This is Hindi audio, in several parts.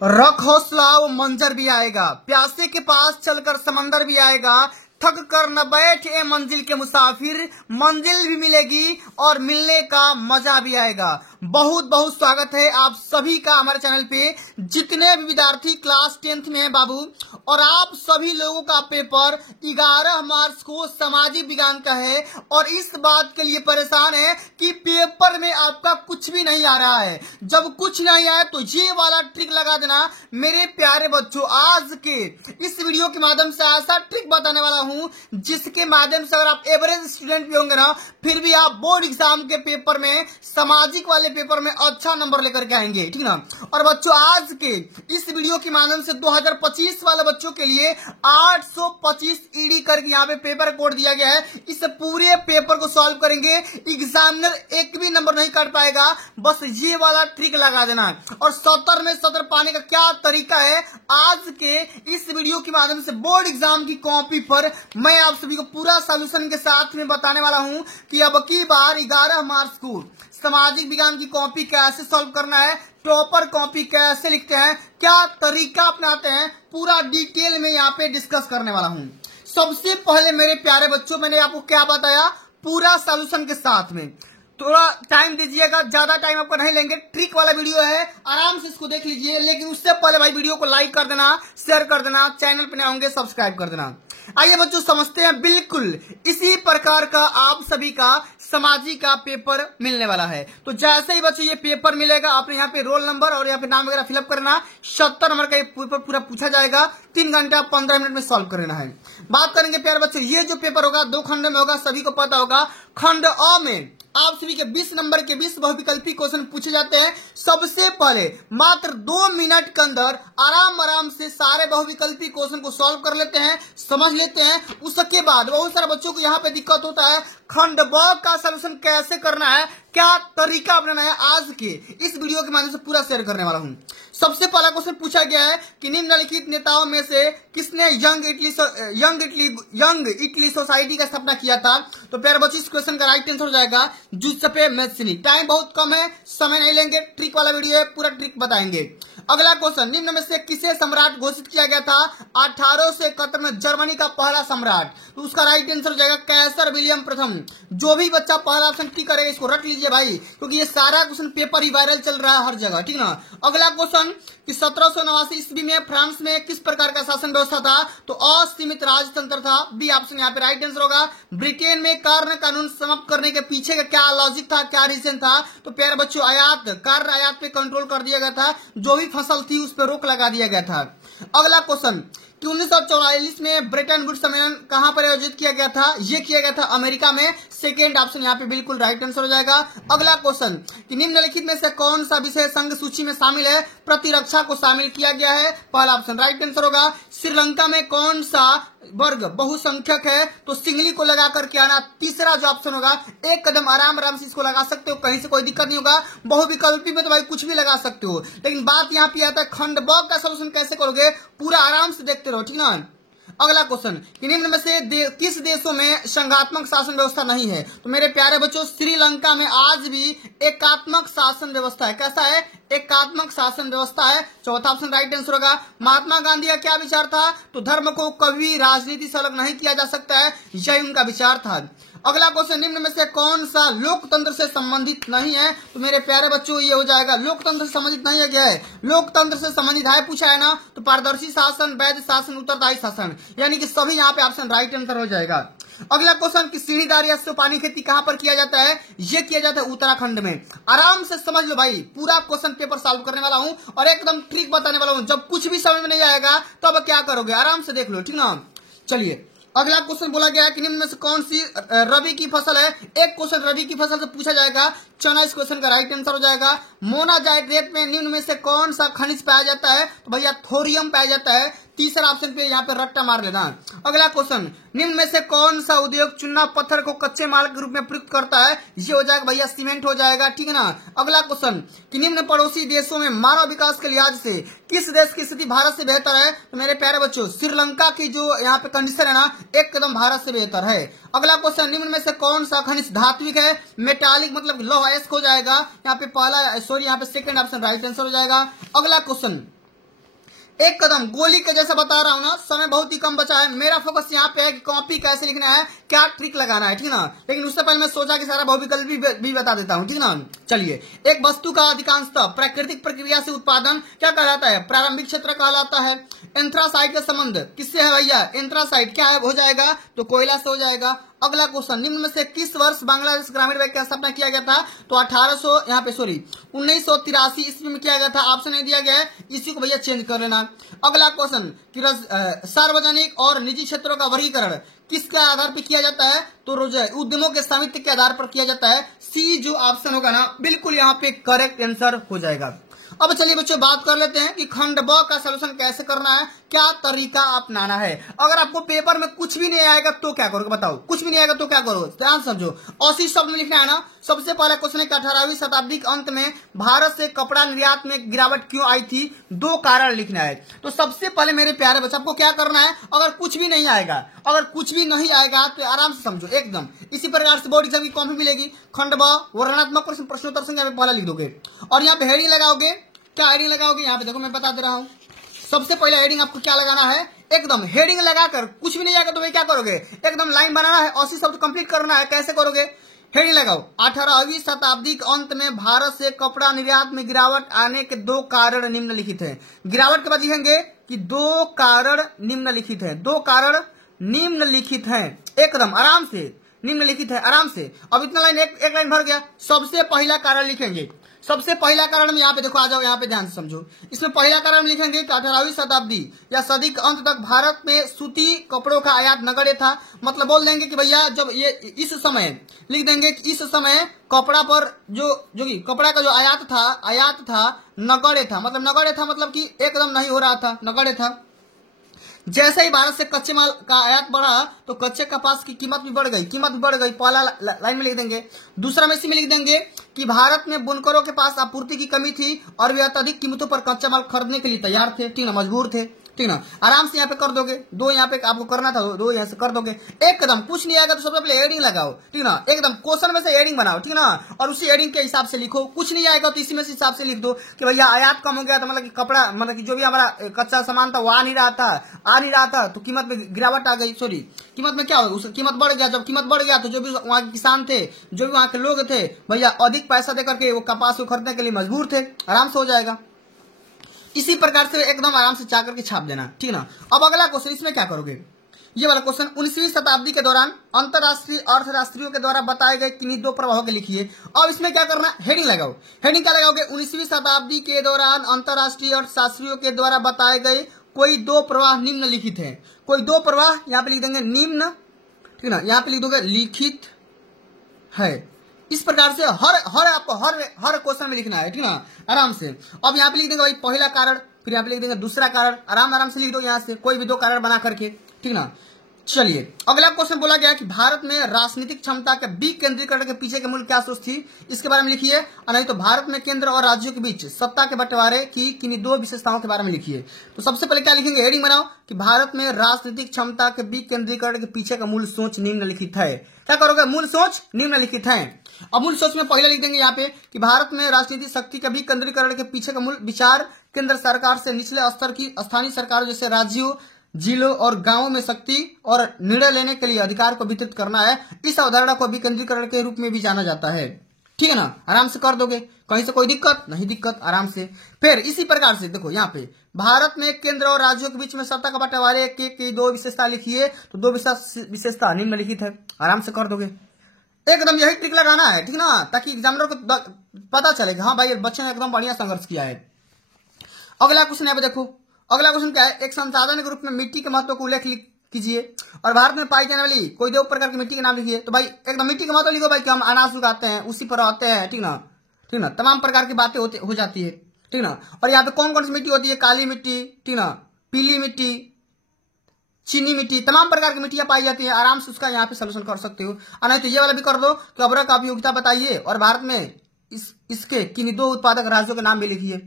रख हौसला वो मंजर भी आएगा, प्यासे के पास चलकर समंदर भी आएगा। थक कर न बैठ ए मंजिल के मुसाफिर, मंजिल भी मिलेगी और मिलने का मजा भी आएगा। बहुत बहुत स्वागत है आप सभी का हमारे चैनल पे। जितने भी विद्यार्थी क्लास 10th में हैं बाबू, और आप सभी लोगों का पेपर 11 मार्च को सामाजिक विज्ञान का है, और इस बात के लिए परेशान है कि पेपर में आपका कुछ भी नहीं आ रहा है। जब कुछ नहीं आए तो ये वाला ट्रिक लगा देना मेरे प्यारे बच्चों। आज के इस वीडियो के माध्यम से ऐसा ट्रिक बताने वाला हूं जिसके माध्यम से अगर आप एवरेज स्टूडेंट भी होंगे ना, फिर भी आप बोर्ड एग्जाम के पेपर में, सामाजिक वाले पेपर में अच्छा नंबर लेकर के आएंगे, ठीक ना। और बच्चों आज के इस वीडियो के माध्यम से 2025 वाले बच्चों के लिए 825 ईडी करके यहाँ पे पेपर कोड दिया गया है। इस पूरे पेपर को सॉल्व करेंगे, एग्जामिनर एक भी नंबर नहीं काट पाएगा। बस ये वाला ट्रिक लगा देना। और 70 में 70 पाने का क्या तरीका है, आज के इस वीडियो के माध्यम से बोर्ड एग्जाम की कॉपी पर मैं आप सभी को पूरा सॉल्यूशन के साथ में बताने वाला हूं कि अब की बार 11 मार्च को सामाजिक विज्ञान की कॉपी कैसे सॉल्व करना है, टॉपर कॉपी कैसे लिखते हैं, क्या तरीका अपनाते हैं, पूरा डिटेल में यहाँ पे डिस्कस करने वाला हूं। सबसे पहले मेरे प्यारे बच्चों, मैंने आपको क्या बताया, पूरा सॉल्यूशन के साथ में थोड़ा टाइम दीजिएगा, ज्यादा टाइम आपको नहीं लेंगे। ट्रिक वाला वीडियो है, आराम से इसको देख लीजिए, लेकिन उससे पहले भाई वीडियो को लाइक कर देना, शेयर कर देना, चैनल पे नए होंगे सब्सक्राइब कर देना। आइए बच्चों समझते हैं, बिल्कुल इसी प्रकार का आप सभी का सामाजिक का पेपर मिलने वाला है। तो जैसे ही बच्चों ये पेपर मिलेगा, आपने यहाँ पे रोल नंबर और यहाँ पे नाम वगैरह फिलअप करना। 70 नंबर का ये पेपर पूरा पूछा जाएगा, 3 घंटा 15 मिनट में सॉल्व करना है। बात करेंगे प्यारे बच्चों, ये जो पेपर होगा 2 खंड में होगा, सभी को पता होगा। खंड अ में आप सभी के 20 नंबर के 20 बहुविकल्पी क्वेश्चन पूछे जाते हैं। सबसे पहले मात्र 2 मिनट के अंदर आराम से सारे बहुविकल्पी क्वेश्चन को सॉल्व कर लेते हैं, समझ लेते हैं। उसके बाद बहुत सारे बच्चों को यहाँ पे दिक्कत होता है, खंड ब का सलूशन कैसे करना है, क्या तरीका अपनाना है, आज के इस वीडियो के माध्यम से पूरा शेयर करने वाला हूं। सबसे पहला क्वेश्चन पूछा गया है कि निम्नलिखित नेताओं में से किसने यंग इटली सोसाइटी का स्थापना किया था। तो प्यारे बच्चों इस क्वेश्चन का राइट आंसर हो जाएगा जुसेप्पे मैत्सिनी। टाइम बहुत कम है, समय नहीं लेंगे, ट्रिक वाला वीडियो है, पूरा ट्रिक बताएंगे। अगला क्वेश्चन, निम्न में से किसे सम्राट घोषित किया गया था 1871 में, जर्मनी का पहला सम्राट। तो उसका राइट आंसर हो जाएगा कैसर विलियम प्रथम। जो भी बच्चा पहला ऑप्शन टिक करेगा इसको रट लीजिए भाई, क्योंकि ये सारा क्वेश्चन पेपर ही वायरल चल रहा है हर जगह, ठीक ना। अगला क्वेश्चन कि 1789 ईस्वी में फ्रांस में किस प्रकार का शासन व्यवस्था था। तो असीमित राजतंत्र था, बी ऑप्शन यहाँ पे राइट आंसर होगा। ब्रिटेन में कार्य कानून समाप्त करने के पीछे का क्या लॉजिक था, क्या रीजन था। तो प्यारे बच्चों कार्य आयात पे कंट्रोल कर दिया गया था, जो भी फसल थी उस पर रोक लगा दिया गया था। अगला क्वेश्चन कि 1944 में ब्रिटेन वुड्स सम्मेलन कहां पर आयोजित किया गया था। ये किया गया था अमेरिका में, सेकेंड ऑप्शन यहाँ पे बिल्कुल राइट आंसर हो जाएगा। अगला क्वेश्चन कि निम्नलिखित में से कौन सा विषय संघ सूची में शामिल है, प्रतिरक्षा को शामिल किया गया है, पहला ऑप्शन राइट आंसर होगा। श्रीलंका में कौन सा वर्ग बहुसंख्यक है, तो सिंगली को लगा करके आना, तीसरा जो ऑप्शन होगा। एक कदम आराम से इसको लगा सकते हो, कहीं से कोई दिक्कत नहीं होगा। बहुविकल्पी में तो भाई कुछ भी लगा सकते हो, लेकिन बात यहाँ पे आता है खंड ब का सॉल्यूशन कैसे करोगे, पूरा आराम से देखते रहो, ठीक ना। अगला क्वेश्चन कि निम्न में से किस देशों में संघात्मक शासन व्यवस्था नहीं है। तो मेरे प्यारे बच्चों श्रीलंका में आज भी एकात्मक शासन व्यवस्था है। कैसा है, एकात्मक शासन व्यवस्था है, चौथा ऑप्शन राइट आंसर होगा। महात्मा गांधी का क्या विचार था, तो धर्म को कभी राजनीति से अलग नहीं किया जा सकता है, यही उनका विचार था। अगला क्वेश्चन, निम्न में से कौन सा लोकतंत्र से संबंधित नहीं है। तो मेरे प्यारे बच्चों ये हो जाएगा लोकतंत्र से संबंधित नहीं है, क्या है लोकतंत्र से संबंधित है पूछा है ना। तो पारदर्शी शासन, वैध शासन, उत्तरदायी शासन, यानी कि सभी यहाँ पे ऑप्शन राइट आंसर हो जाएगा। अगला क्वेश्चन कि सीढ़ीदार या सोपानी खेती कहां पर किया जाता है, ये किया जाता है उत्तराखंड में। आराम से समझ लो भाई, पूरा क्वेश्चन पेपर सॉल्व करने वाला हूं और एकदम ट्रिक बताने वाला हूं। जब कुछ भी समझ में नहीं आएगा तो अब क्या करोगे, आराम से देख लो, ठीक ना। चलिए अगला क्वेश्चन बोला गया है कि निम्न में से कौन सी रबी की फसल है। एक क्वेश्चन रबी की फसल से पूछा जाएगा, चना इस क्वेश्चन का राइट आंसर हो जाएगा। मोनाजाइट में निम्न में से कौन सा खनिज पाया जाता है, तो भैया थोरियम पाया जाता है, तीसरा ऑप्शन पे यहाँ पे रट्टा मार लेना। अगला क्वेश्चन, निम्न में से कौन सा उद्योग चुना पत्थर को कच्चे माल के रूप में प्रयुक्त करता है, ये हो जाएगा भैया सीमेंट हो जाएगा, ठीक है ना। अगला क्वेश्चन कि निम्न पड़ोसी देशों में मानव विकास के लिहाज से किस देश की स्थिति भारत से बेहतर है। तो मेरे प्यारे बच्चों श्रीलंका की जो यहाँ पे कंडीशन है ना, एकदम भारत से बेहतर है। अगला क्वेश्चन, निम्न में से कौन सा खनिज धात्विक है, मेटालिक मतलब लौह हो जाएगा, यहाँ पे पहला सॉरी यहाँ पे सेकंड ऑप्शन राइट आंसर हो जाएगा। अगला क्वेश्चन एक कदम गोली के जैसा बता रहा हूं ना, समय बहुत ही कम बचा है। मेरा फोकस यहाँ पे है कि कॉपी कैसे लिखना है, क्या ट्रिक लगाना है, ठीक ना। लेकिन उससे पहले मैं सोचा कि सारा बहुविकल्प भी बता देता हूँ, ठीक ना। चलिए, एक वस्तु का अधिकांशतः प्राकृतिक प्रक्रिया से उत्पादन क्या कहलाता है, प्रारंभिक क्षेत्र कहलाता है। एंथ्रासाइट का संबंध किससे है भैया, एंथ्रासाइट क्या है, हो जाएगा तो कोयला से हो जाएगा। अगला क्वेश्चन, निम्न में से किस वर्ष बांग्लादेश ग्रामीण बैंक की स्थापना किया गया था, तो 1983 ईस्वी में किया गया था। ऑप्शन नहीं दिया गया है, इसी को भैया चेंज कर लेना। अगला क्वेश्चन कि सार्वजनिक और निजी क्षेत्रों का वर्गीकरण किसके आधार पर किया जाता है, तो उद्यमों के स्वामित्व के आधार पर किया जाता है। सी जो ऑप्शन होगा ना, बिल्कुल यहाँ पे करेक्ट आंसर हो जाएगा। अब चलिए बच्चों बात कर लेते हैं कि खंड ब का सलूशन कैसे करना है, क्या तरीका अपनाना है। अगर आपको पेपर में कुछ भी नहीं आएगा तो क्या करोगे बताओ, कुछ भी नहीं आएगा तो क्या करोगे, ध्यान समझो। 80 शब्द में लिखना है ना। सबसे पहला क्वेश्चन है कि 18वीं शताब्दी के अंत में भारत से कपड़ा निर्यात में गिरावट क्यों आई थी, 2 कारण लिखना है। तो सबसे पहले मेरे प्यारे बच्चे आपको क्या करना है, अगर कुछ भी नहीं आएगा, अगर कुछ भी नहीं आएगा तो आराम से समझो एकदम इसी प्रकार से बोर्ड एग्जाम की कॉपी मिलेगी। खंड ब वर्णनात्मक प्रश्न प्रश्नोत्तर संख्या में पहला लिख दोगे और यहाँ पे हेडिंग लगाओगे। क्या हेडिंग लगाओगे, यहाँ पे देखो मैं बता दे रहा हूँ। सबसे पहले हेडिंग आपको क्या लगाना है, एकदम हेडिंग लगाकर कुछ भी नहीं आएगा तो भाई क्या करोगे, एकदम लाइन बनाना है, 80 शब्द कंप्लीट करना है। कैसे करोगे, हेडिंग लगाओ, 18वीं शताब्दी के अंत में भारत से कपड़ा निर्यात में गिरावट आने के 2 कारण निम्नलिखित हैं। गिरावट के बाद लिखेंगे कि 2 कारण निम्नलिखित हैं, 2 कारण निम्नलिखित हैं, एकदम आराम से निम्नलिखित है, आराम से। अब इतना लाइन एक लाइन भर गया। सबसे पहला कारण लिखेंगे, सबसे पहला कारण में यहाँ पे देखो, आ जाओ यहाँ पे ध्यान से समझो। इसमें पहला कारण लिखेंगे कि 18वीं शताब्दी या सदी के अंत तक भारत में सूती कपड़ों का आयात नगण्य था। मतलब बोल देंगे कि भैया जब ये इस समय लिख देंगे कि इस समय कपड़ा पर जो कि कपड़ा का जो आयात था नगण्य था। मतलब नगण्य था मतलब कि एकदम नहीं हो रहा था, नगण्य था। जैसे ही भारत से कच्चे माल का आयात बढ़ा तो कच्चे कपास की कीमत भी बढ़ गई, पहला लाइन में लिख देंगे। दूसरा में इसी में लिख देंगे कि भारत में बुनकरों के पास आपूर्ति की कमी थी और वे अत्यधिक कीमतों पर कच्चा माल खरीदने के लिए तैयार थे, ठीक ना, मजबूर थे, ठीक ना। आराम से यहाँ पे कर दोगे, 2 यहाँ पे आपको करना था, 2 यहाँ से कर दोगे। एकदम कुछ नहीं आएगा तो सबसे पहले हेडिंग लगाओ, ठीक ना, एकदम क्वेश्चन में से हेडिंग बनाओ, ठीक ना, और उसी हेडिंग के हिसाब से लिखो। कुछ नहीं आएगा तो इसी में से हिसाब से लिख दो कि भैया आयात कम हो गया था, मतलब कि कपड़ा मतलब कि जो भी हमारा कच्चा सामान था वो आ नहीं रहा था तो कीमत में गिरावट आ गई। सॉरी, कीमत में क्या हो, कीमत बढ़ गया। जब कीमत बढ़ गया तो जो भी वहाँ के किसान थे, जो भी वहाँ के लोग थे, भैया अधिक पैसा देकर के वो कपास को खरीदने के लिए मजबूर थे। आराम से हो जाएगा। इसी प्रकार से एकदम आराम से चाह करके छाप देना, ठीक ना। अब अगला क्वेश्चन, इसमें क्या करोगे, ये वाला क्वेश्चन, 19वीं शताब्दी के दौरान अंतरराष्ट्रीय अर्थशास्त्रियों के द्वारा बताए गए किन्हीं 2 प्रभावों के लिखिए। अब इसमें क्या करना, हेडिंग लगाओ। हेडिंग क्या लगाओगे, 19वीं शताब्दी के दौरान अंतरराष्ट्रीय अर्थशास्त्रियों के द्वारा बताए गए कोई 2 प्रवाह निम्नलिखित है। कोई 2 प्रवाह यहाँ पे लिख देंगे निम्न, ठीक ना, यहाँ पे लिख दोगे लिखित है। इस प्रकार से हर क्वेश्चन में लिखना है, ठीक ना, आराम से। अब यहाँ पे लिख देंगे भाई पहला कारण, फिर यहाँ पे लिख देंगे दूसरा कारण, आराम से लिख दो यहाँ से, कोई भी 2 कारण बना करके, ठीक ना। चलिए अगला क्वेश्चन बोला गया कि भारत में राजनीतिक क्षमता के विकेंद्रीकरण के पीछे के मूल क्या सोच थी, इसके बारे में लिखिए। और नहीं तो भारत में केंद्र और राज्यों के बीच सत्ता के बंटवारे की किन्हीं 2 विशेषताओं के बारे में लिखिए। तो सबसे पहले क्या लिखेंगे, हेडिंग बनाओ कि भारत में राजनीतिक क्षमता के विकेंद्रीकरण के पीछे का मूल सोच निम्नलिखित है। क्या करोगे, मूल सोच निम्नलिखित है। अब मूल सोच में पहले लिख देंगे यहाँ पे कि भारत में राजनीतिक शक्ति के विकेंद्रीकरण के पीछे का मूल विचार केंद्र सरकार से निचले स्तर की स्थानीय सरकारों जैसे राज्यों, जिलों और गांवों में शक्ति और निर्णय लेने के लिए अधिकार को वितरित करना है। इस अवधारणा को विकेंद्रीकरण के रूप में भी जाना जाता है, ठीक है ना। आराम से कर दोगे, कहीं से कोई दिक्कत नहीं, दिक्कत आराम से। फिर इसी प्रकार से देखो यहाँ पे भारत में केंद्र और राज्यों के बीच में सत्ता का बंटवारे की 2 विशेषता लिखिए। तो 2 विशेषता निम्नलिखित है, आराम से कर दोगे। एकदम यही ट्रिक लगाना है, ठीक ना, ताकि एग्जामिनर को पता चलेगा हाँ भाई बच्चे ने एकदम बढ़िया संघर्ष किया है। अगला क्वेश्चन यहाँ पे देखो, अगला क्वेश्चन क्या है, एक संसाधन के रूप में मिट्टी के महत्व को उल्लेख कीजिए और भारत में पाई जाने वाली कोई 2 प्रकार की मिट्टी के नाम लिखिए। तो भाई एकदम मिट्टी का महत्व लिखो भाई कि हम अनाज उगाते हैं, उसी पर रहते हैं, ठीक ना, तमाम प्रकार की बातें हो जाती है, ठीक ना। और यहाँ पे कौन कौन सी मिट्टी होती है, काली मिट्टी, ठीक ना, पीली मिट्टी, चीनी मिट्टी, तमाम प्रकार की मिट्टियां पाई जाती है। आराम से उसका यहाँ पे सोल्यूशन कर सकते हो। और नहीं तो ये वाला भी कर दो कि अबरक का उपयोगिता बताइए और भारत में इसके किन्हीं 2 उत्पादक राज्यों के नाम भी लिखिए,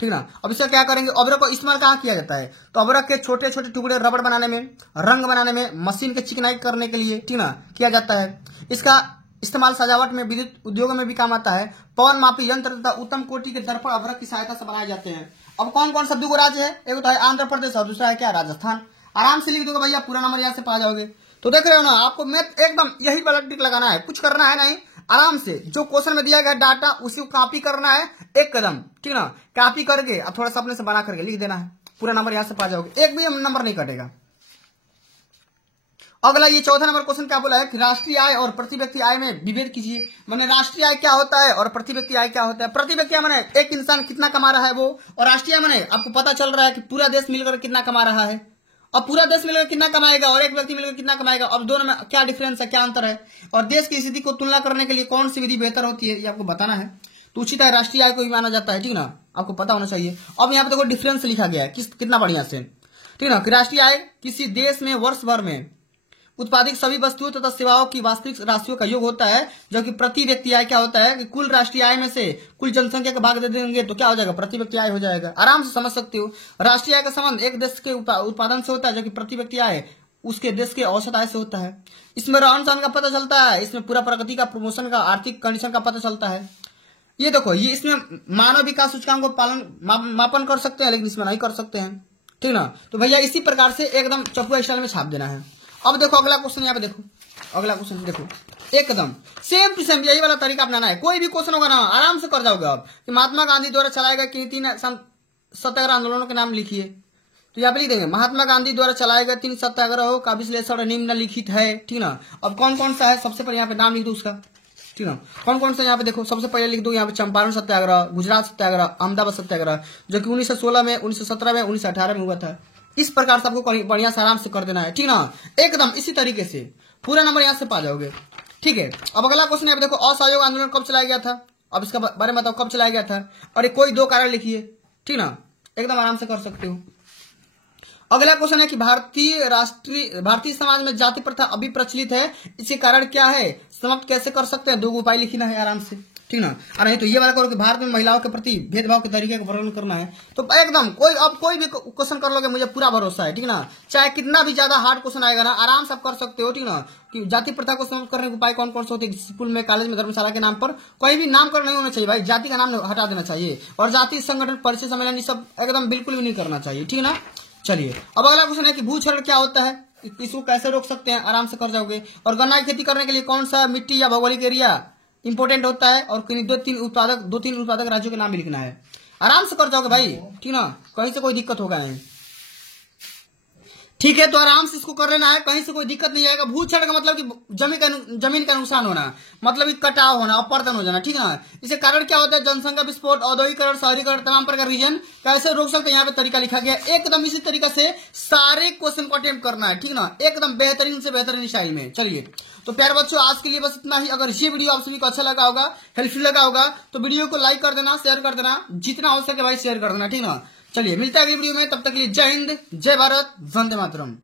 ठीक ना। अब इसका क्या करेंगे, अबरक को इस्तेमाल कहाँ किया जाता है, तो अबरक के छोटे छोटे टुकड़े रबड़ बनाने में, रंग बनाने में, मशीन के चिकनाई करने के लिए, ठीक ना, किया जाता है। इसका इस्तेमाल सजावट में, विद्युत उद्योगों में भी काम आता है। पवन मापी यंत्र तथा उत्तम कोटि के दर्पण अबरक की सहायता से बनाए जाते हैं। अब कौन कौन सा दुगो राज्य है, एक तो है आंध्र प्रदेश और दूसरा है क्या, राजस्थान। आराम से लिख दोगे भैया, पूरा नंबर यहाँ से पा जाओगे। तो देख रहे हो ना, आपको मैथ एकदम यही वाला ट्रिक लगाना है, कुछ करना है नहीं, आराम से जो क्वेश्चन में दिया गया डाटा उसी को कॉपी करना है एक कदम, ठीक ना, कॉपी करके और थोड़ा सा अपने से बना करके लिख देना है, पूरा नंबर यहाँ से पा जाओगे, एक भी नंबर नहीं कटेगा। अगला ये चौथा नंबर क्वेश्चन क्या बोला है कि राष्ट्रीय आय और प्रति व्यक्ति आय में विभेद कीजिए। मैंने राष्ट्रीय आय क्या होता है और प्रति व्यक्ति आय क्या होता है। प्रति व्यक्ति आय मैंने एक इंसान कितना कमा रहा है वो, और राष्ट्रीय आय मैंने आपको पता चल रहा है कि पूरा देश मिलकर कितना कमा रहा है। अब पूरा देश मिलकर कितना कमाएगा और एक व्यक्ति मिलकर कितना कमाएगा, अब दोनों में क्या डिफरेंस है, क्या अंतर है, और देश की स्थिति को तुलना करने के लिए कौन सी विधि बेहतर होती है, ये आपको बताना है। तो उचित है राष्ट्रीय आय को भी माना जाता है, ठीक ना, आपको पता होना चाहिए। अब यहाँ पे देखो डिफरेंस लिखा गया है कितना बढ़िया से, ठीक ना, कि राष्ट्रीय आय किसी देश में वर्ष भर में उत्पादित सभी वस्तुओं तथा सेवाओं की वास्तविक राशियों का योग होता है, जबकि प्रति व्यक्ति आय क्या होता है कि कुल राष्ट्रीय आय में से कुल जनसंख्या का भाग दे देंगे तो क्या हो जाएगा, प्रति व्यक्ति आय हो जाएगा। आराम से समझ सकते हो, राष्ट्रीय आय का संबंध एक देश के उत्पादन से होता है, जबकि प्रति व्यक्ति आय उसके देश के औसत आय से होता है। इसमें रहन सहन का पता चलता है, इसमें पूरा प्रगति का, प्रमोशन का, आर्थिक कंडीशन का पता चलता है। ये देखो, ये इसमें मानव विकास सूचकांक को मापन कर सकते हैं, लेकिन इसमें नहीं कर सकते हैं, ठीक ना। तो भैया इसी प्रकार से एकदम चपुआ स्टाइल में छाप देना है। अब देखो अगला क्वेश्चन, यहाँ पे देखो अगला क्वेश्चन, देखो एकदम सेम टू सेम यही वाला तरीका अपनाना है। कोई भी क्वेश्चन होगा ना आराम से कर जाओगे आप, कि महात्मा गांधी द्वारा चलाए गए किन 3 सत्याग्रह आंदोलनों के नाम लिखिए। तो यहाँ पे लिख देंगे महात्मा गांधी द्वारा चलाए गए 3 सत्याग्रहों का विश्लेषण निम्नलिखित है, ठीक ना। अब कौन कौन सा है, सबसे पहले यहाँ पे नाम लिख दो उसका, ठीक ना, कौन कौन सा यहाँ पे देखो, सबसे पहले लिख दो यहाँ पे चंपारण सत्याग्रह, गुजरात सत्याग्रह, अहमदाबाद सत्याग्रह, जो कि 1916 में, 1917 में, 1918 में हुआ था। इस प्रकार से आपको बढ़िया से आराम से कर देना है, ठीक ना, एकदम इसी तरीके से पूरा नंबर यहाँ से पा जाओगे, ठीक है। अब अगला क्वेश्चन यहाँ पे देखो, असहयोग आंदोलन कब चलाया गया था, अब इसका बारे में बताओ कब चलाया गया था, और कोई 2 कारण लिखिए, ठीक ना, एकदम आराम से कर सकते हो। अगला क्वेश्चन है कि भारतीय समाज में जाति प्रथा अभी प्रचलित है, इसके कारण क्या है, समाप्त कैसे कर सकते हैं, 2 उपाय लिखना है आराम से, ठीक ना। अरे तो ये वाला करो कि भारत में महिलाओं के प्रति भेदभाव के तरीके का वर्णन करना है, तो एकदम कोई भी क्वेश्चन कर लोगे, मुझे पूरा भरोसा है, ठीक ना। चाहे कितना भी ज्यादा हार्ड क्वेश्चन आएगा ना, आराम से आप कर सकते हो, ठीक ना। कि जाति प्रथा को समाप्त करने के उपाय कौन कौन से होते हैं, स्कूल में, कॉलेज में, धर्मशाला के नाम पर कोई भी नामकरण नहीं होना चाहिए भाई, जाति का नाम हटा देना चाहिए, और जाति संगठन, परिचय सम्मेलन, ये सब एकदम बिल्कुल भी नहीं करना चाहिए, ठीक ना। चलिए अब अगला क्वेश्चन है कि भूक्षरण क्या होता है, इसको कैसे रोक सकते हैं, आराम से कर जाओगे। और गन्ना की खेती करने के लिए कौन सा मिट्टी या भौगोलिक एरिया इंपोर्टेंट होता है, और 2-3 उत्पादक राज्यों के नाम भी लिखना है, आराम से कर जाओगे भाई, ठीक ना, कहीं से कोई दिक्कत होगा नहीं, ठीक है। तो आराम से इसको कर लेना है, कहीं से कोई दिक्कत नहीं आएगा। भूक्षरण का मतलब कि जमीन का नुकसान होना, मतलब कि कटाव होना, अपरदन हो जाना, ठीक है ना। इससे कारण क्या होता है, जनसंख्या विस्फोट, औद्योगिकरण, शहरीकरण, तमाम प्रकार रीजन कैसे रोक सकते हैं, यहाँ पे तरीका लिखा गया, एकदम इसी तरीका से सारे क्वेश्चन को अटेम्प्ट करना है, ठीक ना, एकदम बेहतरीन से बेहतरीन स्टाइल में। चलिए तो प्यारे बच्चों, आज के लिए बस इतना ही। अगर ये वीडियो आप सभी को अच्छा लगा होगा, हेल्पफुल लगा होगा, तो वीडियो को लाइक कर देना, शेयर कर देना, जितना हो सके भाई शेयर कर देना, ठीक ना। चलिए मिलता है अगली वीडियो में, तब तक के लिए जय हिंद, जय भारत, वंदे मातरम।